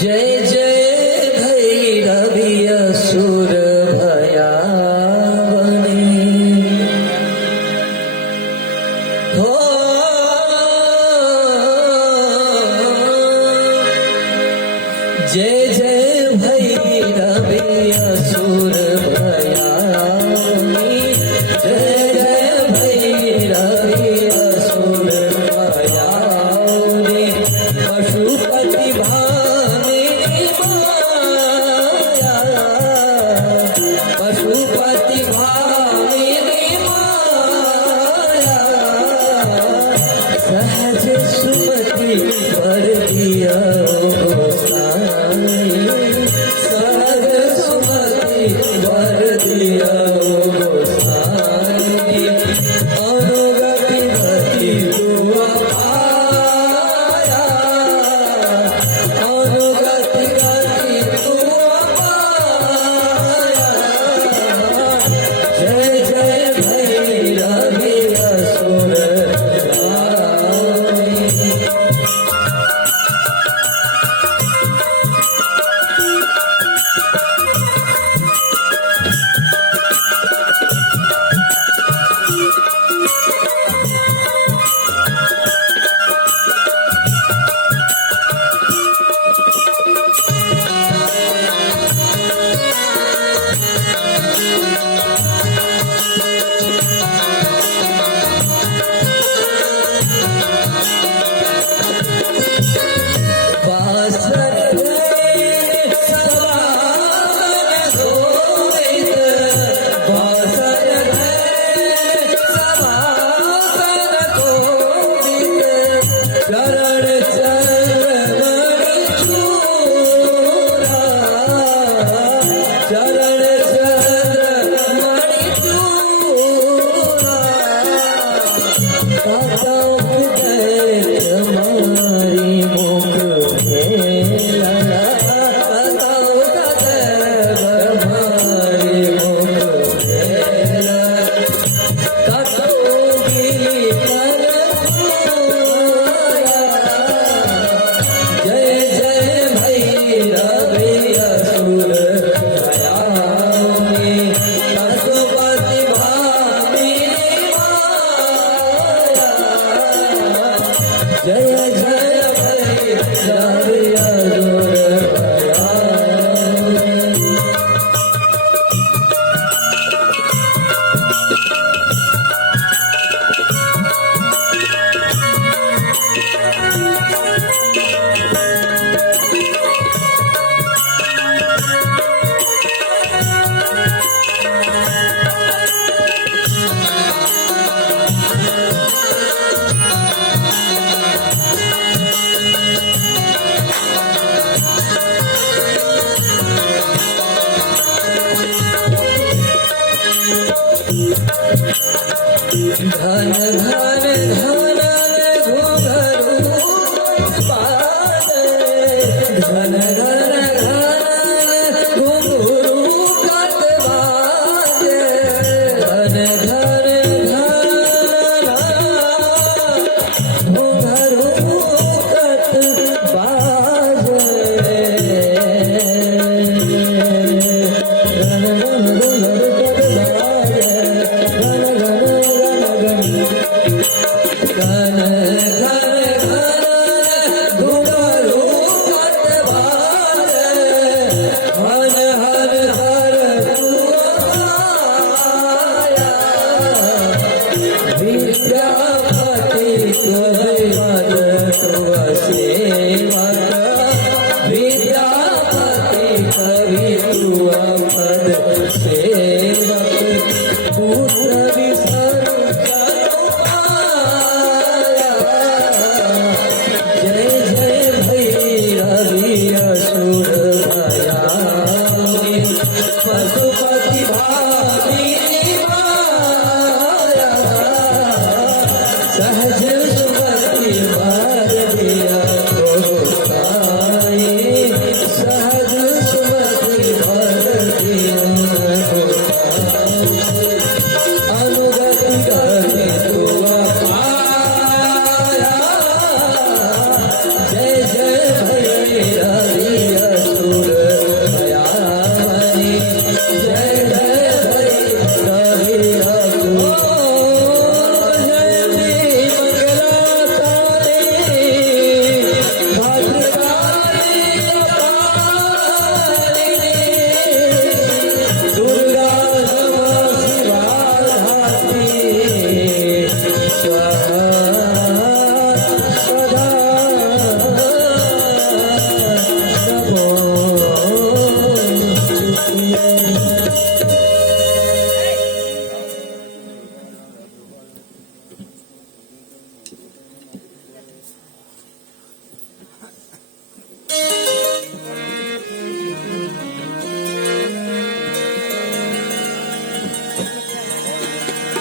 जय जय भैरवी असुर भयावनी हो जय जय भैरवी असुर भयावनी जय जय भैरवी असुर भयावनी पशुपति भामिनी माया पशुपति भामिनी माया सहज सुमति वर दिया गोसाई सहज सुमति वर दिया गोसाई अनुगति गति हुआ पाया अनुगति गति हुआ पाया जय जय भैरवी असुर भयावनी जय जय भैरवी असुर भयावनी घन घन घन घुंघरू पाते घन घन घन घुंघरू कटवाजे घन घन घन घुंघरू कटवाजे घन घन घुंघरू कटवाजे घन घन घन घुंघरू कटवाजे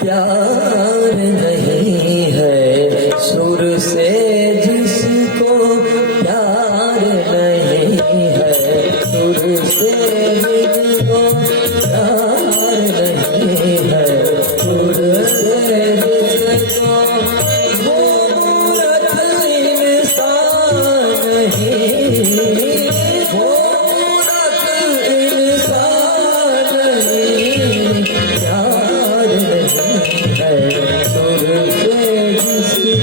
प्यार नहीं है सुर से जिसको प्यार नहीं है सुर से जिसको प्यार नहीं है सुर से जिसको वो मूरत इंसान नहीं वो मूरत इंसान नहीं प्यार नहीं है सुर से जिसको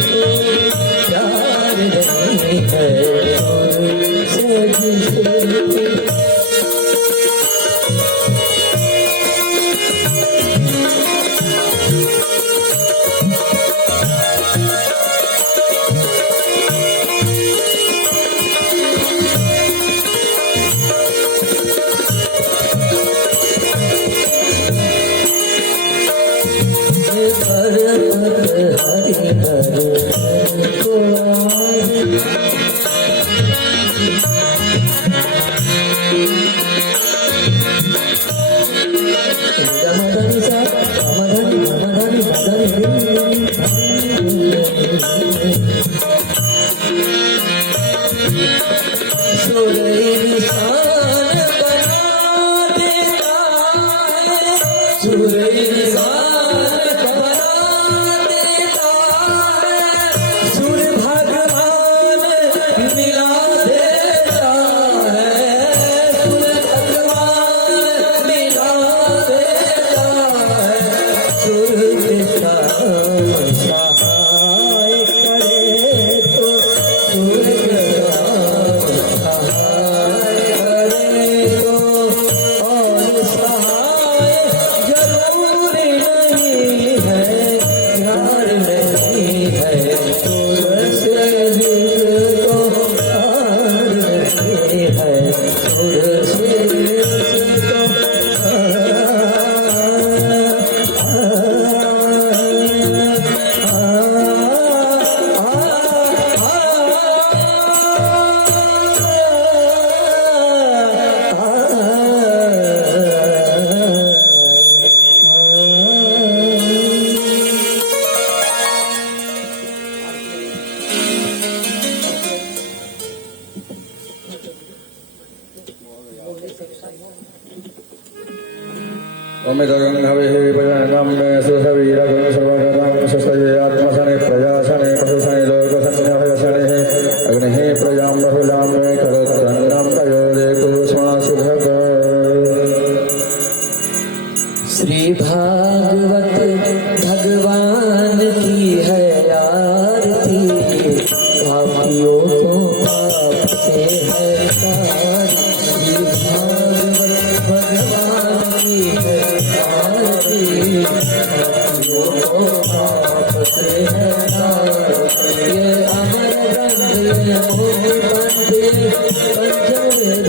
प्यार नहीं है सुर से जिसको अमितगंधविः भजनं मे सुसवीरगुण सर्वगतं सुसये आत्मसने प्रजासने पशुसने लोकसन्न्यासने अग्निः प्रजां बहुलां मे करोत्तन्नं तयोदेको स्वासुभग श्री भागवत भगवान की है आरती पापियों को पाप से है तारी श्री भागवत भगवान की है आरती पापियों को पाप से है तारी ये अमर ग्रंथ मोहि बंदे पंचवेद